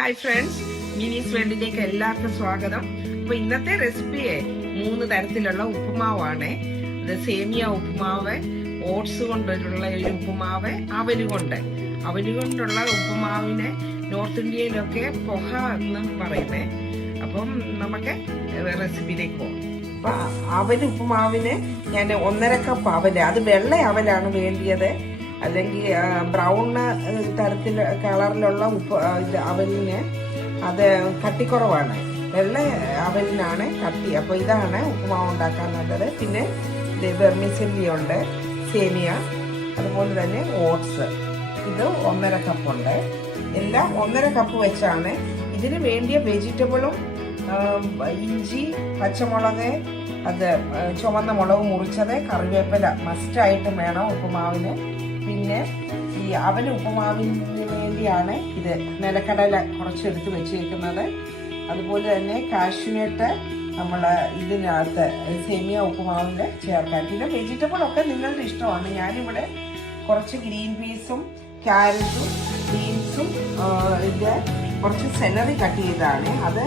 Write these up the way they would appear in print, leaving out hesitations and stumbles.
Hi friends, മിനീസ് വേൾഡിലേക്ക് എല്ലാവർക്കും സ്വാഗതം. അപ്പൊ ഇന്നത്തെ റെസിപ്പിയെ 3 തരത്തിലുള്ള ഉപ്പുമാവാണ്. അത് സേമിയ ഉപ്പുമാവ്, ഓട്സ് കൊണ്ടുള്ള ഒരു ഉപ്പുമാവ്, അവല് കൊണ്ടുള്ള ഉപ്പുമാവിനെ നോർത്ത് ഇന്ത്യയിലൊക്കെ പൊഹ എന്ന് പറയുന്നേ. അപ്പം നമുക്ക് റെസിപ്പിയിലേക്ക് പോകാം. അപ്പൊ അവല് ഉപ്പുമാവിന് ഞാൻ 1.5 കപ്പ് അവല്, അത് വെള്ള അവലാണ് വേണ്ടിയത്, അല്ലെങ്കിൽ ബ്രൗൺ തരത്തിൽ കളറിലുള്ള അവലിന് അത് കട്ടിക്കുറവാണ്. വെള്ള അവലിനാണ് കട്ടി. അപ്പോൾ ഇതാണ് ഉപ്പുമാവ് ഉണ്ടാക്കാൻ നല്ലത്. പിന്നെ വെർമിസെല്ലി ഉണ്ട്, സേമിയ, അതുപോലെ തന്നെ ഓട്സ്. ഇത് 1.5 കപ്പുണ്ട്. എല്ലാം 1.5 കപ്പ് വെച്ചാണ്. ഇതിന് വേണ്ടിയ വെജിറ്റബിളും ഇഞ്ചി, പച്ചമുളക്, അത് ചുവന്ന മുളക് മുറിച്ചത്, കറിവേപ്പില മസ്റ്റായിട്ടും വേണം ഉപ്പുമാവിന്. പിന്നെ ഈ അവല് ഉപ്പുമാവിന് വേണ്ടിയാണ് ഇത് നിലക്കടല കുറച്ചെടുത്ത് വെച്ചേക്കുന്നത്. അതുപോലെ തന്നെ കാഷ്യൂനട്ട് നമ്മൾ ഇതിനകത്ത് സേമിയ ഉപ്പുമാവിൽ ചേർക്കാൻ. പിന്നെ വെജിറ്റബിളൊക്കെ നിങ്ങളുടെ ഇഷ്ടമാണ്. ഞാനിവിടെ കുറച്ച് ഗ്രീൻ പീസും ക്യാരറ്റും ബീൻസും ഇത് കുറച്ച് സെലറി കട്ട് ചെയ്താണ്. അത്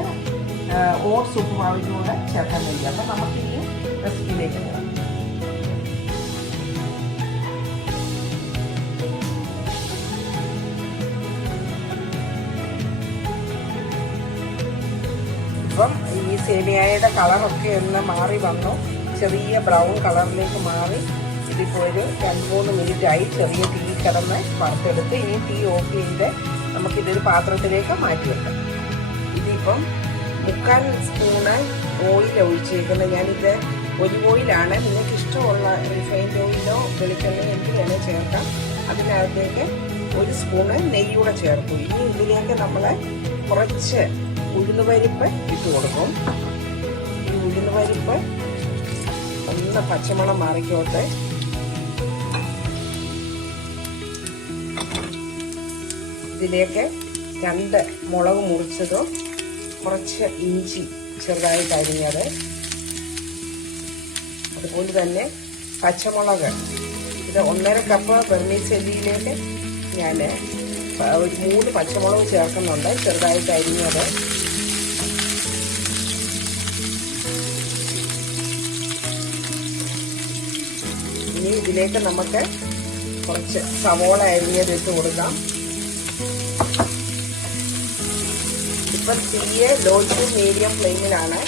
ഓട്സ് ഉപ്പുമാവിലൂടെ ചേർക്കാൻ വേണ്ടി. അപ്പം നമുക്ക് ഈ റെസിപ്പിയിലേക്ക് പോകാം. ഇപ്പം ഈ സേമിയയുടെ കളറൊക്കെ ഒന്ന് മാറി വന്നു, ചെറിയ ബ്രൗൺ കളറിലേക്ക് മാറി. ഇതിപ്പോൾ ഒരു 2-3 മിനിറ്റായി ചെറിയ തീ കിടന്ന് വറുത്തെടുത്ത്. ഇനി തീ ഓഫ് ചെയ്ത് നമുക്കിതൊരു പാത്രത്തിലേക്ക് മാറ്റി വെക്കാം. ഇതിപ്പം 3/4 സ്പൂണ് ഓയിൽ ഒഴിച്ചേക്കുന്നത്. ഞാനിത് ഒലിവ് ഓയിലാണ്. നിങ്ങൾക്ക് ഇഷ്ടമുള്ള റിഫൈൻഡ് ഓയിലോ വെളിച്ചെണ്ണയോ എന്ത് വേണേൽ ചേർക്കാം. അതിനകത്തേക്ക് 1 സ്പൂണ് നെയ്യൂടെ ചേർക്കും. ഇനി ഇതിലേക്ക് നമ്മൾ കുറച്ച് ഉഴുന്നുപരിപ്പ് ഇട്ട് കൊടുക്കും. ഈ ഉഴുന്നുപരിപ്പ് ഒന്ന് പച്ചമണം മാറിക്കോട്ടെ. ഇതിലേക്ക് 2 മുളക് മുറിച്ചതും കുറച്ച് ഇഞ്ചി ചെറുതായിട്ട് അരിഞ്ഞത്, അതുപോലെ തന്നെ പച്ചമുളക്. ഇത് 1.5 കപ്പ് വെർമിസെല്ലിയിലേക്ക് ഞാൻ ഒരു 3 പച്ചമുളക് ചേർക്കുന്നുണ്ട്, ചെറുതായിട്ട് അരിഞ്ഞത്. ഇനി ഇതിലേക്ക് നമുക്ക് കുറച്ച് സവോള അരിഞ്ഞത് ഇട്ട് കൊടുക്കാം. ഇപ്പം തീയെ ലോ ടു മീഡിയം ഫ്ലെയിമിലാണ്.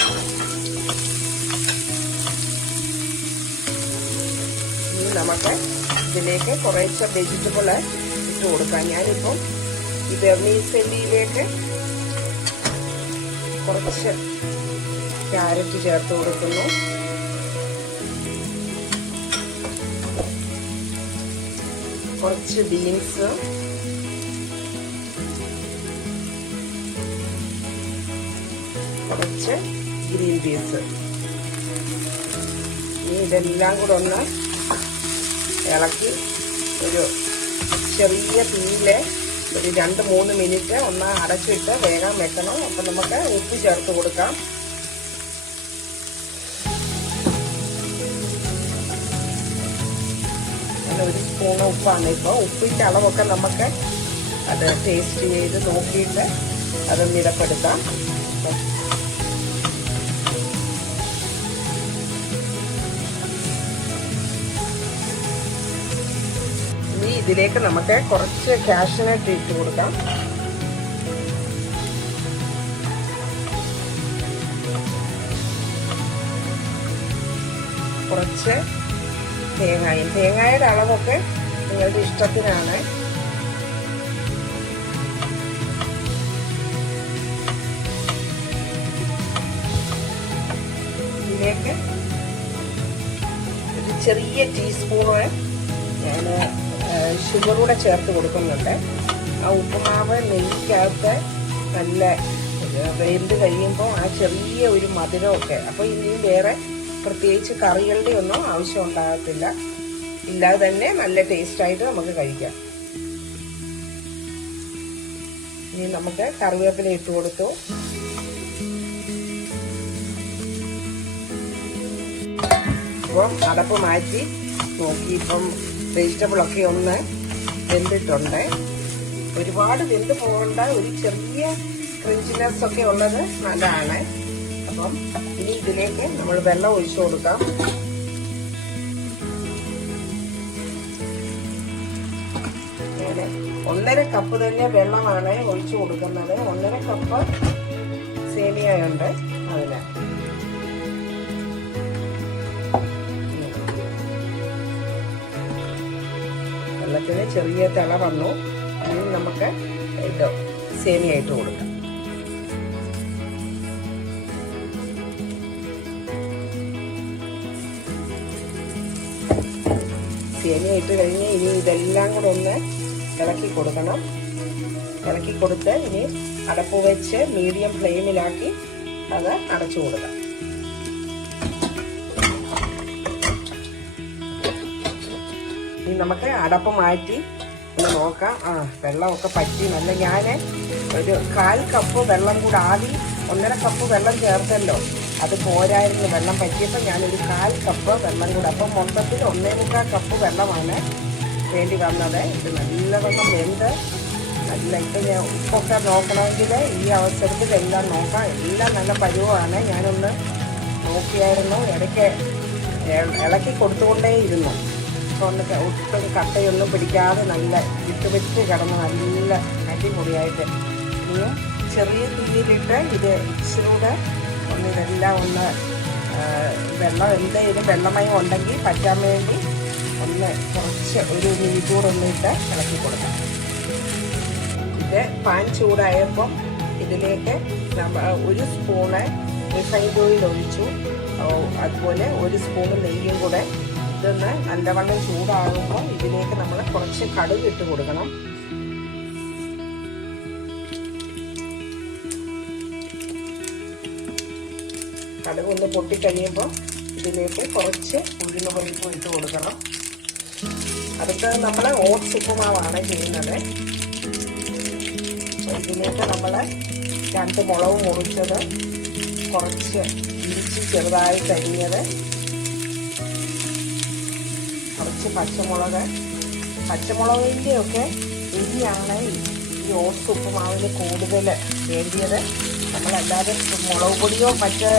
ഇനി നമുക്ക് ഇതിലേക്ക് കുറച്ച് വെജിറ്റബിൾ ഇട്ട് കൊടുക്കാം. ഞാനിപ്പം ഈ വെർമിസെല്ലിയിലേക്ക് കുറച്ച് ക്യാരറ്റ് ചേർത്ത് കൊടുക്കുന്നു. കുറച്ച് ബീൻസ്, കുറച്ച് ഗ്രീൻ പീസ്. ഇനി ഇതെല്ലാം കൂടെ ഒന്ന് ഇളക്കി ഒരു ചെറിയ തീയില് ഒരു 2-3 മിനിറ്റ് ഒന്ന് അടച്ചിട്ട് വേഗം വെക്കണം. അപ്പം നമുക്ക് ഉപ്പ് ചേർത്ത് കൊടുക്കാം. അങ്ങനെ 1 സ്പൂൺ ഉപ്പാണ്. ഇപ്പോൾ ഉപ്പിൻ്റെ അളവൊക്കെ നമുക്ക് അത് ടേസ്റ്റ് ചെയ്ത് നോക്കിയിട്ട് അത് മിതപ്പെടുത്താം. ഇനി ഇതിലേക്ക് നമുക്ക് കുറച്ച് കാഷ്യൂനട്ട് ഇട്ട് കൊടുക്കാം. കുറച്ച് തേങ്ങയുടെ അളവൊക്കെ നിങ്ങളുടെ ഇഷ്ടത്തിനാണ്. ഇതിലേക്ക് ഒരു ചെറിയ ടീസ്പൂണ് ഞാൻ ഷുഗറൂടെ ചേർത്ത് കൊടുക്കുന്നുണ്ട്. ആ ഉപ്പുമാവ് നെയ്ക്കകത്ത് നല്ല വെന്ത് കഴിയുമ്പോൾ ആ ചെറിയ ഒരു മധുരമൊക്കെ. അപ്പോൾ ഇനിയും വേറെ പ്രത്യേകിച്ച് കറികളുടെ ഒന്നും ആവശ്യം ഉണ്ടാകത്തില്ല. ഇല്ലാതെ തന്നെ നല്ല ടേസ്റ്റായിട്ട് നമുക്ക് കഴിക്കാം. ഇനി നമുക്ക് കറിവേപ്പില ഇട്ട് കൊടുത്തു. അപ്പം അടപ്പ് മാറ്റി നോക്കി. ഇപ്പം വെജിറ്റബിളൊക്കെ ഒന്ന് വെന്തിട്ടുണ്ട്. ഒരുപാട് വെന്ത് പോകേണ്ട, ഒരു ചെറിയ ക്രിഞ്ചിനെസ് ഒക്കെ ഉള്ളത് നല്ലതാണ്. അപ്പം ഇനി ഇതിലേക്ക് നമ്മൾ വെള്ളം ഒഴിച്ചു കൊടുക്കാം. അങ്ങനെ 1.5 കപ്പ് തന്നെ വെള്ളമാണ് ഒഴിച്ചു കൊടുക്കുന്നത്. 1.5 കപ്പ് സേമിയയുണ്ട് അതിന്. വെള്ളത്തിന് ചെറിയ തിള വന്നു. ഇനി നമുക്ക് ഇത് സേമിയ ഇട്ട് കൊടുക്കാം. സേമിയ ഇട്ട് കഴിഞ്ഞ് ഇനി ഇതെല്ലാം കൂടെ ഒന്ന് ഇളക്കി കൊടുക്കണം. ഇളക്കി കൊടുത്ത് ഇനി അടപ്പ് വെച്ച് മീഡിയം ഫ്ലെയിമിലാക്കി അത് അടച്ചു കൊടുക്കാം. ഇനി നമുക്ക് അടപ്പ് മാറ്റി ഒന്ന് നോക്കാം. വെള്ളമൊക്കെ പറ്റി നല്ല. ഞാൻ ഒരു 1/4 കപ്പ് വെള്ളം കൂടെ ആദ്യം 1.5 കപ്പ് വെള്ളം ചേർത്തല്ലോ, അത് പോരായിരുന്നു. വെള്ളം പറ്റിയപ്പോൾ ഞാനൊരു 1/4 കപ്പ് വെള്ളം കൂടെ, അപ്പം മൊത്തത്തിൽ 1.25 കപ്പ് വെള്ളമാണ് വേണ്ടി വന്നത്. ഇത് നല്ലവണ്ണം വെന്ത് നല്ല. ഇപ്പം ഞാൻ ഉപ്പൊക്കെ നോക്കണമെങ്കിൽ ഈ അവസരത്തിൽ എല്ലാം നോക്കാം. എല്ലാം നല്ല പരുവമാണ്. ഞാനൊന്ന് നോക്കിയായിരുന്നു, ഇടയ്ക്ക് ഇളക്കി കൊടുത്തുകൊണ്ടേയിരുന്നു. ഒട്ടും കട്ടയൊന്നും പിടിക്കാതെ നല്ല വിട്ട് കിടന്ന് നല്ല അടിപൊളിയായിട്ട്. ഇനിയും ചെറിയ തീയിലിട്ട് ഇത് ഇച്ചിരൂടെ ഒന്ന് ഇതെല്ലാം ഒന്ന് വെള്ളം എന്തെങ്കിലും വെള്ളമയം ഉണ്ടെങ്കിൽ പറ്റാൻ വേണ്ടി ഒന്ന് കുറച്ച് ഒരു മിനിറ്റ് ഒന്നിട്ട് ഇളക്കി കൊടുക്കാം. ഇത് പാൻ ചൂടായപ്പം ഇതിലേക്ക് ഒരു സ്പൂണ് റിഫൈൻഡ് ഓയിൽ ഒഴിച്ചു. അതുപോലെ ഒരു സ്പൂണ് നെയ്യും കൂടെ. ഇതൊന്ന് നല്ലവണ്ണം ചൂടാകുമ്പോൾ ഇതിലേക്ക് നമ്മൾ കുറച്ച് കടുക് ഇട്ട് കൊടുക്കണം. കടുക് ഒന്ന് പൊട്ടിക്കഴിയുമ്പോൾ ഇതിലേക്ക് കുറച്ച് ഉഴുന്ന് പരിപ്പ് ഇട്ട് കൊടുക്കണം. അടുത്തത് നമ്മൾ ഓട്സ് ഉപ്പുമാവാണ് ചെയ്യുന്നത്. ഇതിലേക്ക് നമ്മൾ 2 മുളക് മുറിച്ചത്, കുറച്ച് ഇഞ്ചി ചെറുതായി കരിഞ്ഞത്, കുറച്ച് പച്ചമുളകിൻ്റെയൊക്കെ എരിയാണ് ഈ ഓട്സ് ഉപ്പുമാവിന് കൂടുതൽ വേണ്ടിയത്. നമ്മളല്ലാതെ മുളക് പൊടിയോ മറ്റ്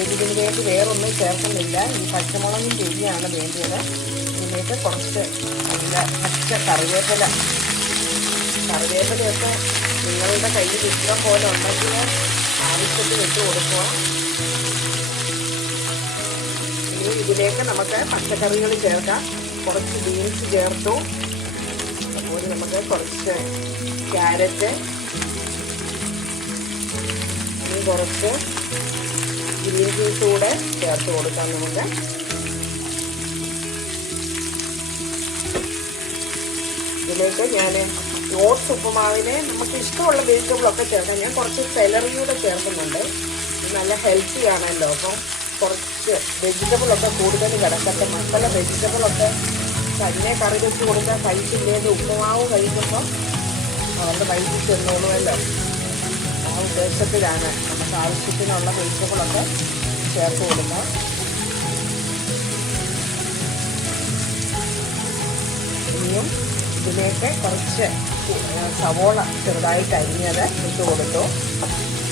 എരിവിന് വേണ്ടി വേറൊന്നും ചേർക്കുന്നില്ല. ഈ പച്ചമുളകിൻ്റെ എരിയാണ് വേണ്ടിയത്. ഇതിലേക്ക് കുറച്ച് നല്ല പച്ച കറിവേപ്പിലയൊക്കെ നിങ്ങളുടെ കയ്യിൽ ഇഷ്ടം പോലെ ഉണ്ടെങ്കിൽ ആവശ്യത്തിന് ഇട്ട് കൊടുക്കുക. ഇനി ഇതിലേക്ക് നമുക്ക് പച്ചക്കറികൾ ചേർക്കാം. കുറച്ച് ബീൻസ് ചേർത്തു. അതുപോലെ നമുക്ക് കുറച്ച് ക്യാരറ്റ്, ഇനി കുറച്ച് ഗ്രീൻ പീസ് കൂടെ ചേർത്ത് കൊടുക്കാം. നമുക്ക് ഇതിലേക്ക് ഞാൻ ഓട്സ് ഉപ്പുമാവിന് നമുക്ക് ഇഷ്ടമുള്ള വെജിറ്റബിളൊക്കെ ചേർക്കാം. ഞാൻ കുറച്ച് സെലറി കൂടെ ചേർക്കുന്നുണ്ട്. നല്ല ഹെൽത്തി ആണല്ലോ. അപ്പം കുറച്ച് വെജിറ്റബിളൊക്കെ കൂടുതൽ കിടക്കട്ടെ. മക്കള വെജിറ്റബിളൊക്കെ തന്നെ കറി വെച്ച് കൊടുക്കാൻ കഴിച്ചില്ലെങ്കിൽ ഉപ്പുമാവ് കഴിക്കുമ്പോൾ അവരുടെ വയറ്റിൽ ചെന്നോളുമല്ലോ. ആ ഉദ്ദേശത്തിലാണ് നമുക്ക് ആവശ്യത്തിനുള്ള വെജിറ്റബിളൊക്കെ ചേർത്ത് കൊടുക്കാം. ഇനിയും ഇതിലേക്ക് കുറച്ച് സവോള ചെറുതായിട്ട് അരിഞ്ഞത് ഇട്ട് കൊടുത്തു.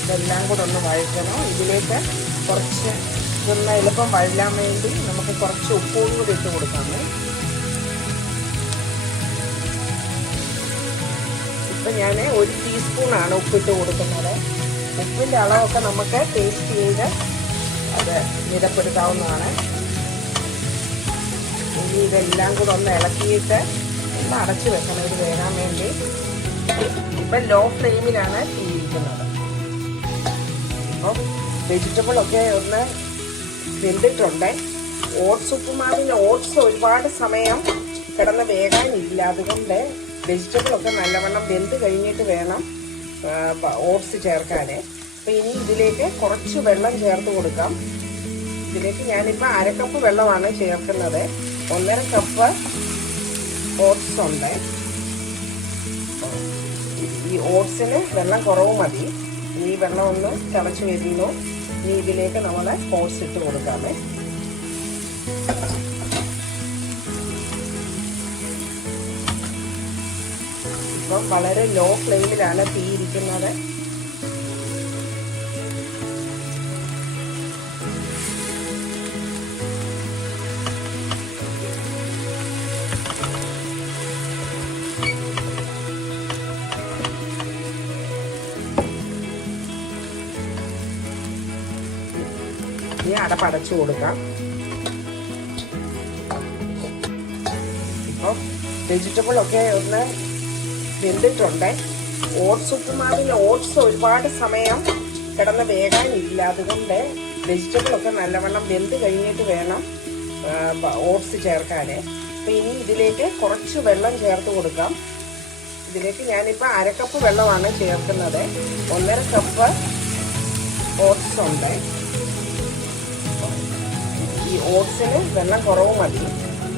ഇതെല്ലാം കൂടെ ഒന്ന് വഴറ്റണം. ഇതിലേക്ക് കുറച്ച് ഇതൊന്ന് എളുപ്പം വഴലാൻ വേണ്ടി നമുക്ക് കുറച്ച് ഉപ്പും കൂടി ഇട്ട് കൊടുക്കാമേ. ഇപ്പം ഞാൻ 1 ടീസ്പൂണാണ് ഉപ്പിട്ട് കൊടുക്കുന്നത്. ഉപ്പിൻ്റെ അളവൊക്കെ നമുക്ക് ടേസ്റ്റ് ചെയ്ത് അത് നിരപ്പെടുത്താവുന്നതാണ്. ഇനി ഇതെല്ലാം കൂടെ ഒന്ന് ഇളക്കിയിട്ട് ഒന്ന് അടച്ചു വെക്കണം ഇത് വേകാൻ വേണ്ടി. ഇപ്പം ലോ ഫ്ലെയിമിലാണ് തീയിരിക്കുന്നത്. അപ്പോൾ വെജിറ്റബിളൊക്കെ ഒന്ന് വെന്തിട്ടുണ്ട്. ഓട്സ് ഉപ്പുമാവിന് ഓട്സ് ഒരുപാട് സമയം കിടന്ന് വേകാനില്ല. അതുകൊണ്ട് വെജിറ്റബിളൊക്കെ നല്ലവണ്ണം വെന്ത് കഴിഞ്ഞിട്ട് വേണം ഓട്സ് ചേർക്കാൻ. അപ്പോൾ ഇനി ഇതിലേക്ക് കുറച്ച് വെള്ളം ചേർത്ത് കൊടുക്കാം. ഇതിലേക്ക് ഞാനിപ്പോൾ 1/2 കപ്പ് വെള്ളമാണ് ചേർക്കുന്നത്. 1.5 കപ്പ് ഓട്സ് ഉണ്ട്. ഈ ഓട്സിന് വെള്ളം കുറവ് മതി. ഈ വെള്ളം ഒന്ന് തിളച്ച് വരുന്നു. ഇനി ഇതിലേക്ക് നമ്മൾ ഓട്സ് ഇട്ട് കൊടുക്കാമേ. ഇപ്പം വളരെ ലോ ഫ്ലെയിമിലാണ് തീ ഇരിക്കുന്നത്. ഇനി അടപ്പടച്ചു കൊടുക്കാം. ഇപ്പം വെജിറ്റബിൾ ഒക്കെ ഒന്ന് വെന്തിട്ടുണ്ട്. ഓട്സ് ഉപ്പുമാവിൽ ഓട്സ് ഒരുപാട് സമയം കിടന്ന് വേകാനില്ല. അതുകൊണ്ട് വെജിറ്റബിളൊക്കെ നല്ലവണ്ണം വെന്ത് കഴിഞ്ഞിട്ട് വേണം ഓട്സ് ചേർക്കാൻ. അപ്പം ഇനി ഇതിലേക്ക് കുറച്ച് വെള്ളം ചേർത്ത് കൊടുക്കാം. ഇതിലേക്ക് ഞാനിപ്പോൾ 1/2 കപ്പ് വെള്ളമാണ് ചേർക്കുന്നത്. 1.5 കപ്പ് ഓട്സ് ഉണ്ട്. ഈ ഓട്സിന് വെള്ളം കുറവ് മതി.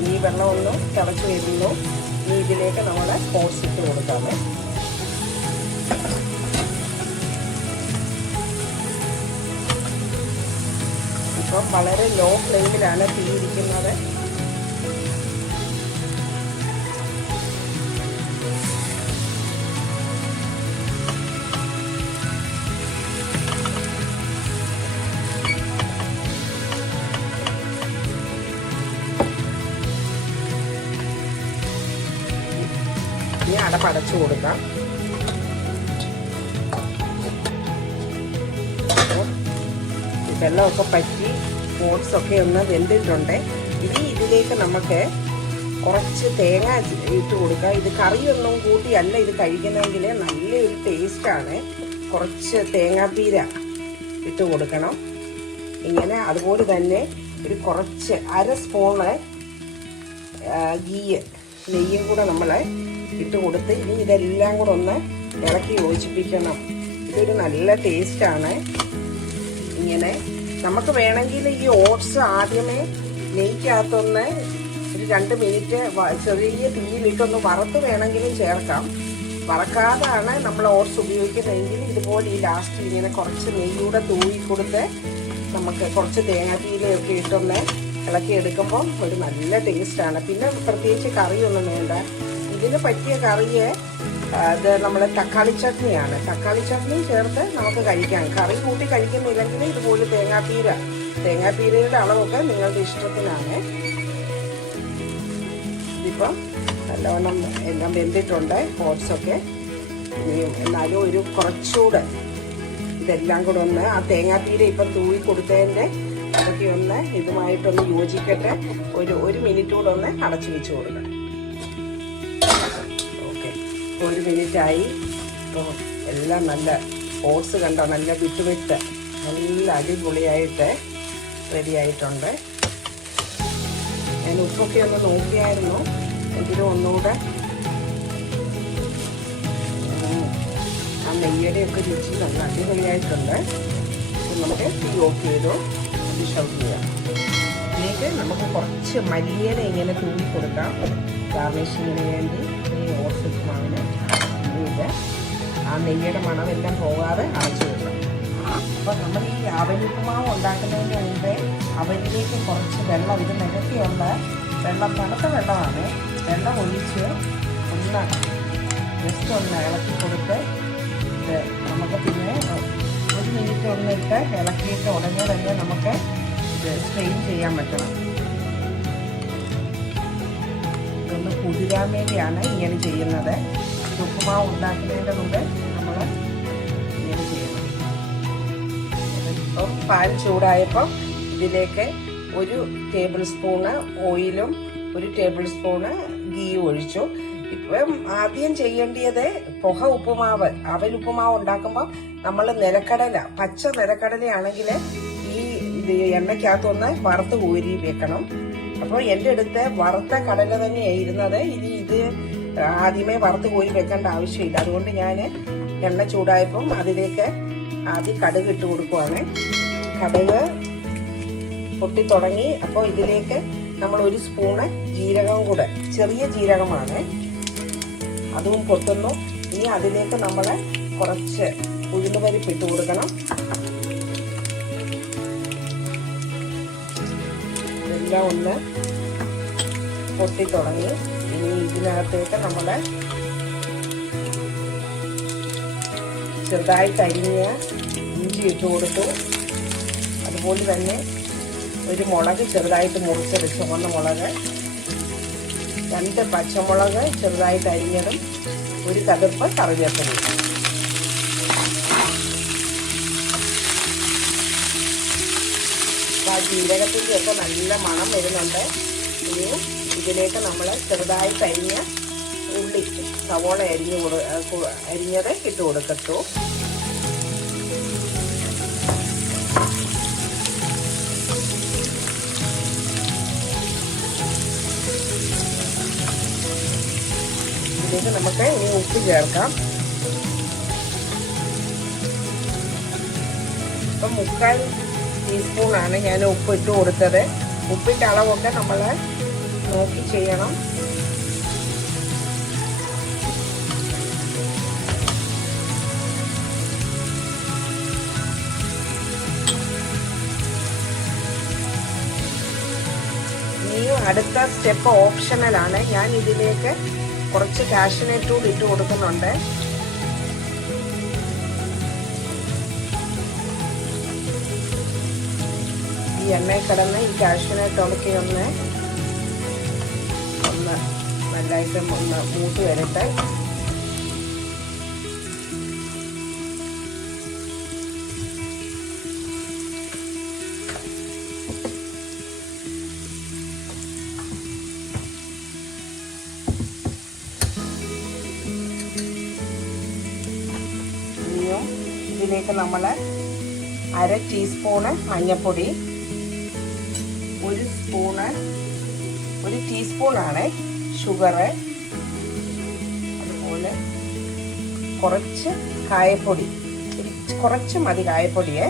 ഈ വെള്ളം ഒന്ന് തിളച്ച് വരുന്നു. ഇനി ഇതിലേക്ക് നമ്മൾ ഓട്സ് ഇട്ട് കൊടുക്കാമേ. ഇപ്പം വളരെ ലോ ഫ്ലെയിമിലാണ് തീ ഇരിക്കുന്നത്. ഇനി അടപ്പടച്ചു കൊടുക്കാം. വെള്ളമൊക്കെ പറ്റി ഓട്സൊക്കെ ഒന്ന് വെന്തിട്ടുണ്ട്. ഇനി ഇതിലേക്ക് നമുക്ക് കുറച്ച് തേങ്ങ ഇട്ട് കൊടുക്കാം. ഇത് കറിയൊന്നും കൂട്ടിയല്ല ഇത് കഴിക്കുന്നതെങ്കിൽ നല്ലൊരു ടേസ്റ്റാണ്. കുറച്ച് തേങ്ങാപ്പീര ഇട്ട് കൊടുക്കണം. ഇങ്ങനെ അതുപോലെ തന്നെ ഒരു കുറച്ച് 1/2 സ്പൂണ് നെയ്യും കൂടെ നമ്മൾ ഇട്ട് കൊടുത്ത് ഇനി ഇതെല്ലാം കൂടെ ഒന്ന് ഇളക്കി യോജിപ്പിക്കണം. ഇതൊരു നല്ല ടേസ്റ്റാണ്. ഇങ്ങനെ നമുക്ക് വേണമെങ്കിൽ ഈ ഓട്സ് ആദ്യമേ നെയ്ക്കകത്തൊന്ന് ഒരു 2 മിനിറ്റ് ചെറിയ തീയിലിട്ടൊന്ന് വറുത്ത് വേണമെങ്കിലും ചേർക്കാം. വറക്കാതാണ് നമ്മൾ ഓട്സ് ഉപയോഗിക്കുന്നതെങ്കിൽ ഇതുപോലെ ഈ ലാസ്റ്റ് ഇങ്ങനെ കുറച്ച് നെയ്യൂടെ തൂവി കൊടുത്ത് നമുക്ക് കുറച്ച് തേങ്ങാപ്പീലയൊക്കെ ഇട്ടൊന്ന് ഇളക്കി എടുക്കുമ്പോൾ ഒരു നല്ല ടേസ്റ്റാണ്. പിന്നെ പ്രത്യേകിച്ച് കറിയൊന്നും വേണ്ട. ഇതിന് പറ്റിയ കറിയെ അത് നമ്മൾ തക്കാളി ചട്നിയാണ്. തക്കാളി ചട്നി ചേർത്ത് നമുക്ക് കഴിക്കാം. കറി കൂട്ടി കഴിക്കുന്നില്ലെങ്കിൽ ഇതുപോലെ തേങ്ങാപ്പീരയുടെ അളവൊക്കെ നിങ്ങളുടെ ഇഷ്ടത്തിനാണ്. ഇതിപ്പം നല്ലവണ്ണം എല്ലാം വെന്തിട്ടുണ്ട് ഓട്സൊക്കെ. എന്നാലും ഒരു കുറച്ചുകൂടെ ഇതെല്ലാം കൂടെ ഒന്ന് ആ തേങ്ങാപ്പീര ഇപ്പം തൂവി കൊടുത്തതിൻ്റെ അതൊക്കെ ഒന്ന് ഇതുമായിട്ടൊന്ന് യോജിക്കട്ടെ. ഒരു മിനിറ്റ് കൂടെ ഒന്ന് അടച്ചു വെച്ച് കൊടുക്കണം. 1 മിനിറ്റായി. ഇപ്പോൾ എല്ലാം നല്ല ഓട്സ് കണ്ടോ, നല്ല വിട്ട് നല്ല അടിപൊളിയായിട്ട് റെഡി ആയിട്ടുണ്ട്. ഞാൻ ഉപ്പൊക്കെ ഒന്ന് നോക്കിയായിരുന്നു. എങ്കിലും ഒന്നുകൂടെ ആ നെയ്യുടെയൊക്കെ രുചി നല്ല അടിപൊളിയായിട്ടുണ്ട്. നമുക്ക് തീ ഓഫ് ചെയ്തു ഡിഷ് ചെയ്യാം. ഇതിലേക്ക് നമുക്ക് കുറച്ച് മല്ലിയില ഇങ്ങനെ തൂവി കൊടുക്കാം ഗാർണിഷിങ്ങിന് വേണ്ടി. ഈ ഓട്സ് ഉപ്പുമാവിന് ഇത് ആ നെയ്യുടെ മണമെല്ലാം പോകാതെ അടച്ചു വെക്കണം. അപ്പോൾ നമ്മൾ ഈ അവലുപ്പുമാവ് ഉണ്ടാക്കുന്നതിന് മുമ്പേ അവലിലേക്ക് കുറച്ച് വെള്ളം, ഇത് നിരത്തിയുള്ള വെള്ളം, തണുത്ത വെള്ളമാണ്, വെള്ളം ഒഴിച്ച് ഒന്ന് ജസ്റ്റ് ഒന്ന് ഇളക്കി കൊടുത്ത് ഇത് നമുക്ക് പിന്നെ 1 മിനിറ്റ് ഒന്നിട്ട് ഇളക്കിയിട്ട് ഉടനെ തന്നെ നമുക്ക് ഇത് സ്ട്രെയിൻ ചെയ്യാൻ പറ്റണം. ഇതൊന്ന് കുതിരാൻ വേണ്ടിയാണ് ഇങ്ങനെ ചെയ്യുന്നത്. ഉപ്പുമാവ് ഉണ്ടാക്കുന്നതിൻ്റെ മുമ്പ് നമ്മൾ ഇങ്ങനെ ചെയ്യണം. ഇപ്പം പാൽ ചൂടായപ്പോൾ ഇതിലേക്ക് 1 ടേബിൾ സ്പൂണ് ഓയിലും 1 ടേബിൾ സ്പൂണ് ഗീയും ഒഴിച്ചു. ഇപ്പം ആദ്യം ചെയ്യേണ്ടത് പൊഹ ഉപ്പുമാവ്, അവലുപ്പുമാവ് ഉണ്ടാക്കുമ്പോൾ നമ്മൾ നിലക്കടല, പച്ച നിലക്കടലയാണെങ്കിൽ ഈ എണ്ണയ്ക്കകത്തൊന്ന് വറുത്ത് കോരി വെക്കണം. അപ്പോൾ എൻ്റെ അടുത്ത് വറുത്ത കടല തന്നെയാണ് ഇരുന്നത്. ഇനി ഇത് ആദ്യമേ വറുത്ത് കോരി വെക്കേണ്ട ആവശ്യമില്ല. അതുകൊണ്ട് ഞാൻ എണ്ണ ചൂടായപ്പം അതിലേക്ക് ആദ്യം കടുക് ഇട്ട് കൊടുക്കുവാണ്. കടുക് പൊട്ടി തുടങ്ങി. അപ്പോൾ ഇതിലേക്ക് നമ്മൾ 1 സ്പൂണ് ജീരകം കൂടെ, ചെറിയ ജീരകമാണ്, അതും പൊട്ടുന്നു. ഇനി അതിലേക്ക് നമ്മൾ കുറച്ച് ഉഴുന്നുപരിപ്പ് ഇട്ട് കൊടുക്കണം. ഇതെല്ലാം ഒന്ന് പൊട്ടി തുടങ്ങി. ഇനി ഇതിനകത്തേക്ക് നമ്മൾ ചെറുതായിട്ട് അരിഞ്ഞ ഇഞ്ചി ഇട്ട് കൊടുത്തു. അതുപോലെ തന്നെ ഒരു മുളക് ചെറുതായിട്ട് മുറിച്ചത്, ചുവന്ന മുളക്, 2 പച്ചമുളക് ചെറുതായിട്ട് അരിഞ്ഞതും, ഒരു കതിർപ്പ് കറിവേപ്പില. ആ ജീരകത്തിൻ്റെ ഒക്കെ നല്ല മണം വരുന്നുണ്ട്. ഇനി ഇതിലേക്ക് നമ്മൾ ചെറുതായിട്ട് അരിഞ്ഞ ഉള്ളി, സവോള അരിഞ്ഞത് ഇട്ട് കൊടുക്കട്ടു. ഇതിലേക്ക് നമുക്ക് ഇനി ഉപ്പ് ചേർക്കാം. ഇപ്പം 3/4 ടീസ്പൂണാണ് ഞാൻ ഉപ്പ് ഇട്ട് കൊടുത്തത്. ഉപ്പിൻ്റെ അളവൊക്കെ നമ്മൾ നോക്കി ചെയ്യണം. അടുത്ത സ്റ്റെപ്പ് ഓപ്ഷണലാണ്. ഞാൻ ഇതിലേക്ക് കുറച്ച് കാഷ്യൂനട്ട് കൂടി ഇട്ട് കൊടുക്കുന്നുണ്ട്. ഈ എണ്ണയിൽ കിടന്ന് ഈ കാഷ്യൂനട്ട് ഉണക്കി ഒന്ന് നല്ലതായിട്ട് മൂത്ത് വരട്ടെ. ഇതിലേക്ക് നമ്മൾ 1/2 ടീസ്പൂണ് മഞ്ഞൾപ്പൊടി, 1 ടീസ്പൂണാണ് ഷുഗർ, അതുപോലെ കുറച്ച് കായപ്പൊടി, കുറച്ച് മതി കായപ്പൊടിയെ.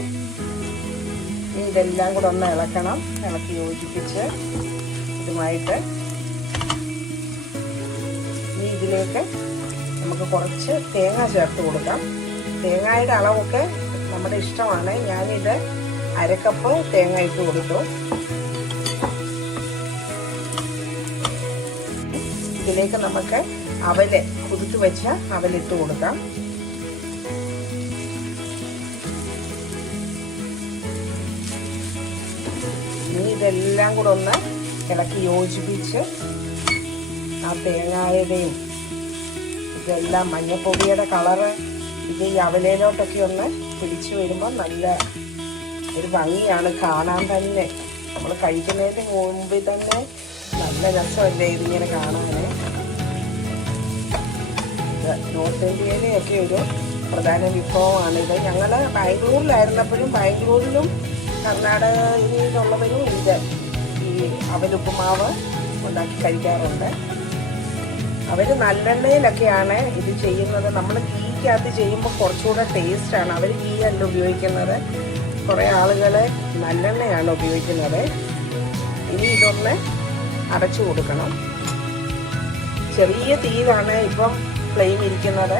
ഇതെല്ലാം കൂടെ ഒന്ന് ഇളക്കണം. ഇളക്കി യോജിപ്പിച്ച് ഇതുമായിട്ട് ഇതിലേക്ക് നമുക്ക് കുറച്ച് തേങ്ങ ചേർത്ത് കൊടുക്കാം. തേങ്ങയുടെ അളവൊക്കെ നമ്മുടെ ഇഷ്ടമാണ്. ഞാനിത് 1/2 കപ്പ് തേങ്ങ ഇട്ട് കൊടുത്തു. ഇതിലേക്ക് നമുക്ക് കുതിർത്ത് വെച്ച അവലിട്ട് കൊടുക്കാം. ഇനി ഇതെല്ലാം കൂടെ ഒന്ന് ഇളക്കി യോജിപ്പിച്ച് ആ തേങ്ങയുടെയും ഇതെല്ലാം മഞ്ഞപ്പൊടിയുടെ കളറ് ഇത് ഈ അവലയിലോട്ടൊക്കെ ഒന്ന് പിടിച്ചു വരുമ്പോൾ നല്ല ഒരു ഭംഗിയാണ് കാണാൻ തന്നെ. നമ്മൾ കഴിക്കുന്നതിന് മുമ്പിൽ തന്നെ നല്ല രസമല്ലേ ഇതിങ്ങനെ കാണാൻ. നോർത്ത് ഇന്ത്യയിലെയൊക്കെ ഒരു പ്രധാന വിഭവമാണിത്. ഞങ്ങൾ ബാംഗ്ലൂരിലായിരുന്നപ്പോഴും ബാംഗ്ലൂരിലും കർണാടകയിലുള്ളവരും ഇത് ഈ അവലുപ്പുമാവ് ഉണ്ടാക്കി കഴിക്കാറുണ്ട്. അവർ നല്ലെണ്ണയിലൊക്കെയാണ് ഇത് ചെയ്യുന്നത്. നമ്മൾ ഗീക്കകത്ത് ചെയ്യുമ്പോൾ കുറച്ചുകൂടെ ടേസ്റ്റാണ്. അവർ ഗീ അല്ല ഉപയോഗിക്കുന്നത്. കുറേ ആളുകൾ നല്ലെണ്ണയാണ് ഉപയോഗിക്കുന്നത്. ഇനി ഇതൊന്ന് അടച്ചു കൊടുക്കണം. ചെറിയ തീയിലാണ് ഇപ്പം ഫ്ലെയിം ഇരിക്കുന്നത്.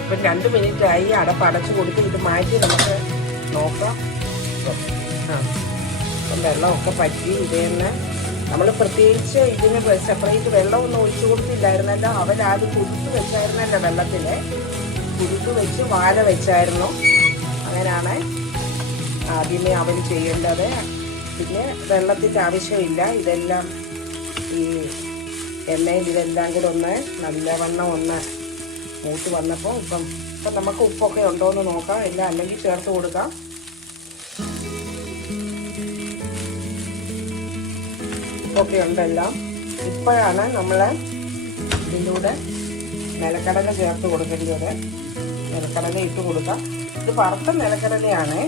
ഇപ്പം 2 മിനിറ്റായി അടപ്പ് അടച്ചു കൊടുത്ത് ഇത് മാറ്റി നമുക്ക് നോക്കാം. വെള്ളമൊക്കെ പറ്റി ഇത് തന്നെ നമ്മൾ പ്രത്യേകിച്ച് ഇതിന് സെപ്പറേറ്റ് വെള്ളമൊന്നും ഒഴിച്ചു കൊടുത്തില്ലായിരുന്നല്ലോ. അവരാദ്യം കുതിർത്ത് വെച്ചായിരുന്നല്ലോ, വെള്ളത്തിൽ കുതിർത്ത് വെച്ച് വാല വെച്ചായിരുന്നു. അങ്ങനെയാണ് ആദ്യമേ അവർ ചെയ്യേണ്ടത്. പിന്നെ വെള്ളത്തിൻ്റെ ആവശ്യമില്ല. ഇതെല്ലാം ഈ എണ്ണയിൽ ഇതെല്ലാം കൂടെ ഒന്ന് നല്ലവണ്ണം ഒന്ന് മൂത്ത് വന്നപ്പോൾ ഇപ്പം നമുക്ക് ഉപ്പൊക്കെ ഉണ്ടോ എന്ന് നോക്കാം. ഇല്ല അല്ലെങ്കിൽ ചേർത്ത് കൊടുക്കാം. ഉപ്പൊക്കെ ഉണ്ടെല്ലാം. ഇപ്പോഴാണ് നമ്മൾ ഇതിലൂടെ നിലക്കടല ചേർത്ത് കൊടുക്കേണ്ടത്. നിലക്കടല ഇട്ട് കൊടുക്കാം. ഇത് വറുത്ത നിലക്കടലയാണ്.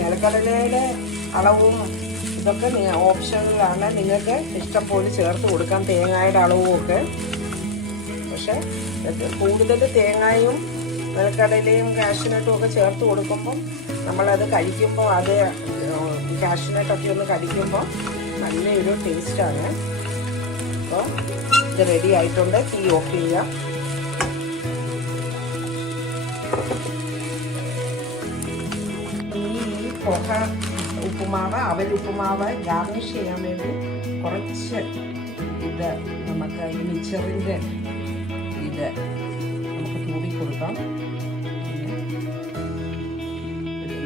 നിലക്കടലയുടെ അളവും ഇതൊക്കെ ഓപ്ഷനിലാണ്. നിങ്ങൾക്ക് ഇഷ്ടം പോലെ ചേർത്ത് കൊടുക്കാം, തേങ്ങയുടെ അളവും ഒക്കെ. പക്ഷെ കൂടുതൽ തേങ്ങയും നിലക്കടലയും കാഷ്യൂനട്ടും ഒക്കെ ചേർത്ത് കൊടുക്കുമ്പം നമ്മളത് കഴിക്കുമ്പോൾ അത് കാഷ്യൂനട്ടൊക്കെ ഒന്ന് കടിക്കുമ്പോൾ നല്ലൊരു ടേസ്റ്റാണ്. അപ്പോൾ ഇത് റെഡി ആയിട്ടുണ്ട്. തീ ഓഫ് ചെയ്യാം. ഈ പൊഹ ഉപ്പുമാവ്, അവലുപ്പുമാവ് ഗാർണിഷ് ചെയ്യാൻ വേണ്ടി കുറച്ച് ഇത് നമുക്ക് ഈ മിച്ചറിൻ്റെ ഇത് നമുക്ക് തൂടി കൊടുക്കാം. അപ്പം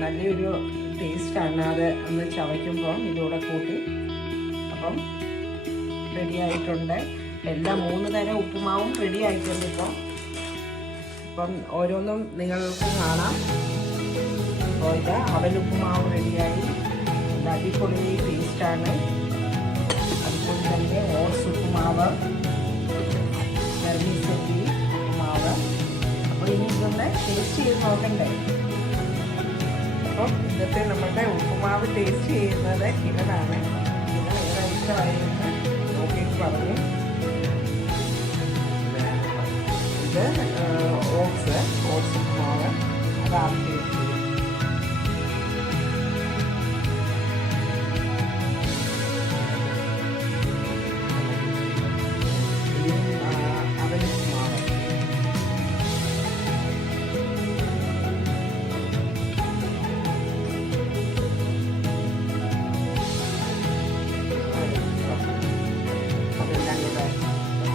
നല്ലൊരു ടേസ്റ്റാണ്. അത് ഒന്ന് ചവയ്ക്കുമ്പോൾ ഇതുകൂടെ കൂട്ടി. അപ്പം റെഡി ആയിട്ടുണ്ട്. എല്ലാ 3 തരം ഉപ്പുമാവും റെഡി ആയിട്ടുണ്ട്. ഇപ്പം ഓരോന്നും നിങ്ങൾക്ക് കാണാം. അപ്പോൾ ഇത് അവലുപ്പുമാവ് റെഡിയായി. നല്ല അടിപൊളി ടേസ്റ്റാണ്. അതുപോലെ തന്നെ ഓട്സ് ഉപ്പുമാവ്, വെർമിസെല്ലി ഉപ്പുമാവ്. അപ്പോൾ ഇനി ഇതൊന്ന് ടേസ്റ്റ് ചെയ്ത് നോക്കണ്ടേ? അപ്പം ഇന്നത്തെ നമ്മുടെ ഉപ്പുമാവ് ടേസ്റ്റ് ചെയ്യുന്നത് ഇവനാണ്. ഇവൻ ഏറെ ഇഷ്ടമായിരുന്നു നോക്കിയിട്ട് പറഞ്ഞു. ഇത് ഓട്സ് ഉപ്പുമാവ്, അതാണ് ടേസ്റ്റ്.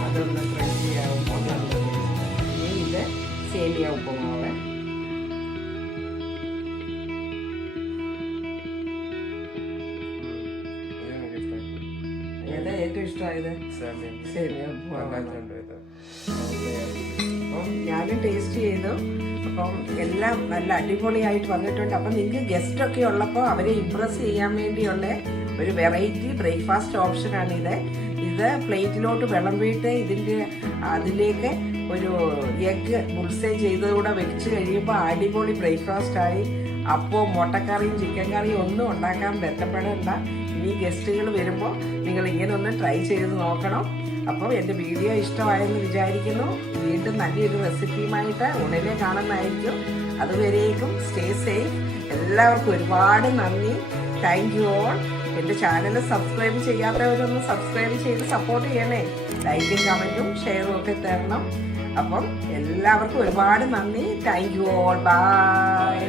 അതൊന്ന് ട്രൈ ചെയ്യാവുമ്പോൾ ഇനി ഇത് സേമിയ ഉപ്പുമാവ്. ഏതാ ഏറ്റവും ഇഷ്ടമായത്? സേമിയ ഉപ്പുമാവ്. അപ്പം ഞാനും ടേസ്റ്റ് ചെയ്തു. അപ്പം എല്ലാം നല്ല അടിപൊളിയായിട്ട് വന്നിട്ടുണ്ട്. അപ്പം നിങ്ങൾക്ക് ഗസ്റ്റൊക്കെ ഉള്ളപ്പോൾ അവരെ ഇമ്പ്രസ് ചെയ്യാൻ വേണ്ടിയുള്ള ഒരു വെറൈറ്റി ബ്രേക്ക്ഫാസ്റ്റ് ഓപ്ഷനാണിത്. ഇത് പ്ലേറ്റിലോട്ട് വിളമ്പിയിട്ട് അതിലേക്ക് ഒരു എഗ്ഗ് ബുൾസൈ ചെയ്തതുകൂടെ വെച്ച് കഴിയുമ്പോൾ അടിപൊളി ബ്രേക്ക്ഫാസ്റ്റായി. അപ്പോൾ മുട്ടക്കറിയും ചിക്കൻ കറിയും ഒന്നും ഉണ്ടാക്കാൻ ബന്ധപ്പെടേണ്ട. ഇനി ഗസ്റ്റുകൾ വരുമ്പോൾ നിങ്ങൾ ഇങ്ങനെ ഒന്ന് ട്രൈ ചെയ്ത് നോക്കണം. അപ്പോൾ എൻ്റെ വീഡിയോ ഇഷ്ടമായെന്ന് വിചാരിക്കുന്നു. വീണ്ടും നല്ലൊരു റെസിപ്പിയുമായിട്ട് ഉടനെ കാണുന്നതായിരിക്കും. അതുവരേക്കും സ്റ്റേ സേഫ്. എല്ലാവർക്കും ഒരുപാട് നന്ദി. Thank you all. എൻ്റെ ചാനൽ സബ്സ്ക്രൈബ് ചെയ്യാത്തവരൊന്ന് സബ്സ്ക്രൈബ് ചെയ്ത് സപ്പോർട്ട് ചെയ്യണേ. ലൈക്കും കമൻറ്റും ഷെയറും ഒക്കെ തരണം. അപ്പം എല്ലാവർക്കും ഒരുപാട് നന്ദി. Thank you all. ബൈ.